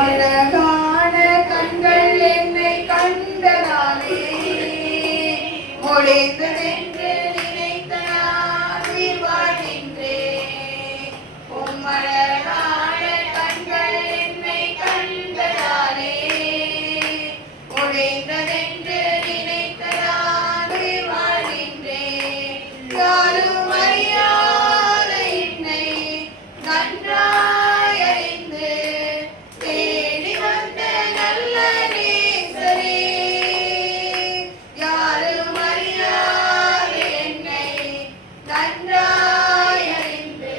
அழகான கண்கள் என்னை கண்டதாலே முடிந்ததென்று நினைத்த நான் உயிர் வாழ்கின்றேன். அழகான கண்கள் என்னை கண்டதாலே முடிந்ததென்று நினைத்த நான் உயிர் வாழ்கின்றேன். யாரும் அறியாத என்னை நன்றாய் அறிந்து தேடி வந்த நல்ல நேசரே, யாரும் அறியாத என்னை நன்றாய் அறிந்து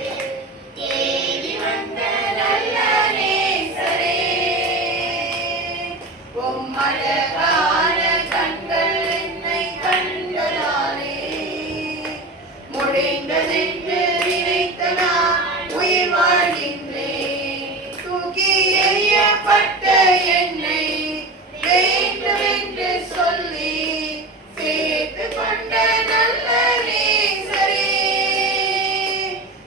தேடி வந்த நல்ல நேசரே, அழகான கண்கள் என்னை கண்டதாலே முடிந்ததென்று நினைத்த நான் உயிர் வாழ்கின்றேன். தூக்கி எறியப்பட்ட என்னை வேண்டுமென்று சொல்லி சேர்த்து கொண்ட நல்ல நேசரே,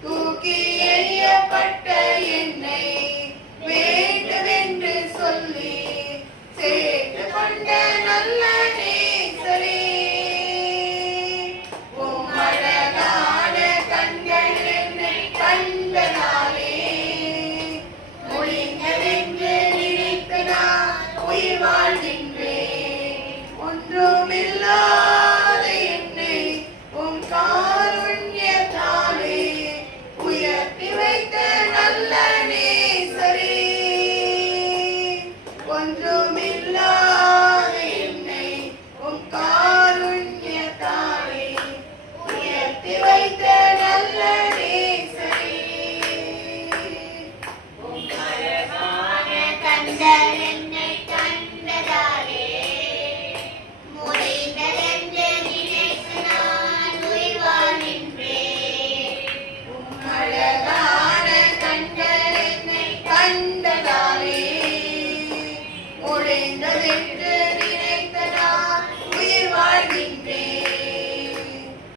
தூக்கி எறியப்பட்ட என்னை வேண்டுமென்று சொல்லி சேர்த்து கொண்ட நல்ல நேசரே, அழகான கண்கள் என்னை கண்டதாலே முடிந்ததென்று நினைத்து நான் உயிர் வாழ்கின்றேன். ஒன்றுமில்லாத என்னை உம் காருண்யத்தாலே உயர்த்தி வைத்த நல்ல நேசரே, ஒன்றுமில்லாத என்னை உம் காருண்யத்தாலே உயர்த்தி வைத்த நல்ல நேசரே, அழகான கண்கள் என்னை கண்டதாலே முடிந்ததென்று நினைத்து நான் உயிர் வாழ்கின்றேன். அழகான கண்கள் என்னை கண்டதாலே முடிந்த